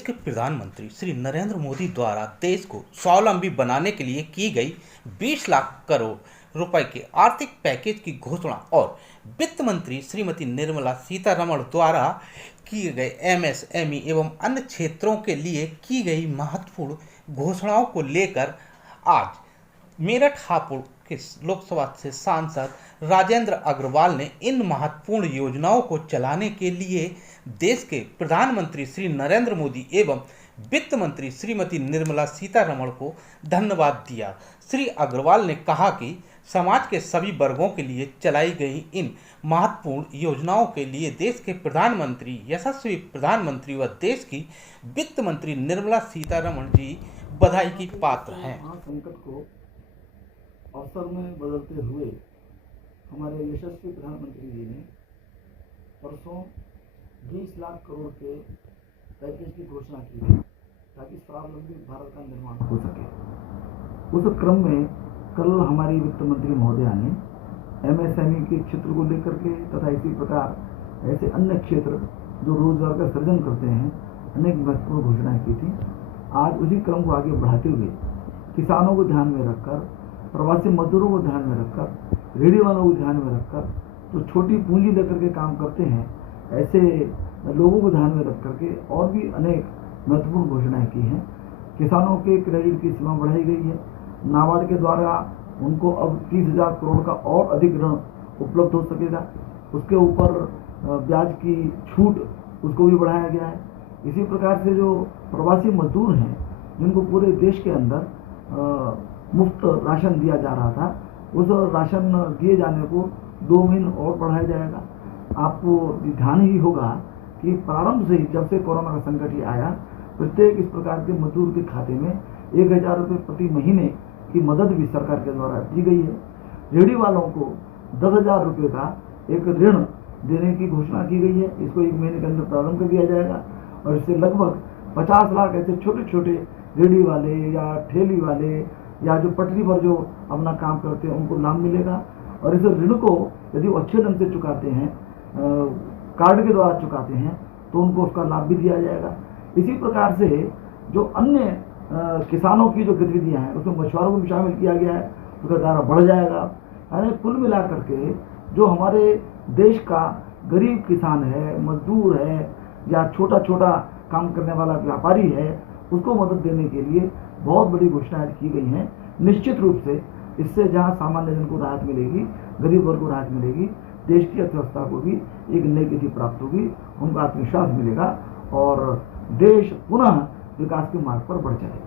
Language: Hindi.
देश के प्रधानमंत्री श्री नरेंद्र मोदी द्वारा देश को स्वावलंबी बनाने के लिए की गई 20 लाख करोड़ रुपए के आर्थिक पैकेज की घोषणा और वित्त मंत्री श्रीमती निर्मला सीतारमण द्वारा किए गए एमएसएमई एवं अन्य क्षेत्रों के लिए की गई महत्वपूर्ण घोषणाओं को लेकर आज मेरठ हापुड़ के लोकसभा से सांसद राजेंद्र अग्रवाल ने इन महत्वपूर्ण योजनाओं को चलाने के लिए देश के प्रधानमंत्री श्री नरेंद्र मोदी एवं वित्त मंत्री श्रीमती निर्मला सीतारमण को धन्यवाद दिया। श्री अग्रवाल ने कहा कि समाज के सभी वर्गों के लिए चलाई गई इन महत्वपूर्ण योजनाओं के लिए देश के प्रधानमंत्री, यशस्वी प्रधानमंत्री व देश की वित्त मंत्री निर्मला सीतारमण जी बधाई की पात्र हैं। संकट को अवसर में बदलते हुए हमारे यशस्वी प्रधानमंत्री जी ने परसों 20 लाख करोड़ के पैकेज की घोषणा की है ताकि स्वावलंबी भारत का निर्माण हो सके। उस क्रम में कल हमारी वित्त मंत्री महोदया ने एमएसएमई के क्षेत्र को लेकर के तथा इसी प्रकार ऐसे अन्य क्षेत्र जो रोजगार का सृजन करते हैं अनेक महत्वपूर्ण घोषणाएं की थी। आज उसी क्रम को आगे बढ़ाते हुए किसानों को ध्यान में रखकर, प्रवासी मजदूरों को ध्यान में रखकर, रेहड़ी वालों को ध्यान में रखकर, जो छोटी पूंजी लेकर के काम करते हैं ऐसे लोगों को ध्यान में रख करके और भी अनेक महत्वपूर्ण घोषणाएं की हैं। किसानों के क्रेडिट की सीमा बढ़ाई गई है। नाबार्ड के द्वारा उनको अब 30,000 करोड़ का और अधिक ऋण उपलब्ध हो सकेगा। उसके ऊपर ब्याज की छूट उसको भी बढ़ाया गया है। इसी प्रकार से जो प्रवासी मजदूर हैं जिनको पूरे देश के अंदर मुफ्त राशन दिया जा रहा था, उस राशन दिए जाने को 2 महीने और बढ़ाया जाएगा। आपको ध्यान ही होगा कि प्रारंभ से ही जब से कोरोना का संकट ही आया, प्रत्येक इस प्रकार के मजदूर के खाते में 1,000 रुपये प्रति महीने की मदद भी सरकार के द्वारा दी गई है। रेहड़ी वालों को 10,000 रुपये का एक ऋण देने की घोषणा की गई है। इसको 1 महीने के अंदर प्रारंभ कर दिया जाएगा और इससे लगभग 50 लाख ऐसे छोटे छोटे रेहड़ी वाले या ठेली वाले या जो पटरी पर जो अपना काम करते हैं उनको लाभ मिलेगा। और इस ऋण को यदि वो अच्छे ढंग से चुकाते हैं, कार्ड के द्वारा चुकाते हैं, तो उनको उसका लाभ भी दिया जाएगा। इसी प्रकार से जो अन्य किसानों की जो गतिविधियां हैं उसमें मछुआरों को भी शामिल किया गया है, उसका दायरा बढ़ जाएगा। यानी कुल मिलाकर के जो हमारे देश का गरीब किसान है, मजदूर है या छोटा छोटा काम करने वाला व्यापारी है, उसको मदद देने के लिए बहुत बड़ी घोषणाएं की गई हैं। निश्चित रूप से इससे जहां सामान्य जन को राहत मिलेगी, गरीब वर्ग को राहत मिलेगी, देश की अर्थव्यवस्था को भी एक नई गति प्राप्त होगी, उनको आत्मविश्वास मिलेगा और देश पुनः विकास के मार्ग पर बढ़ जाएगा।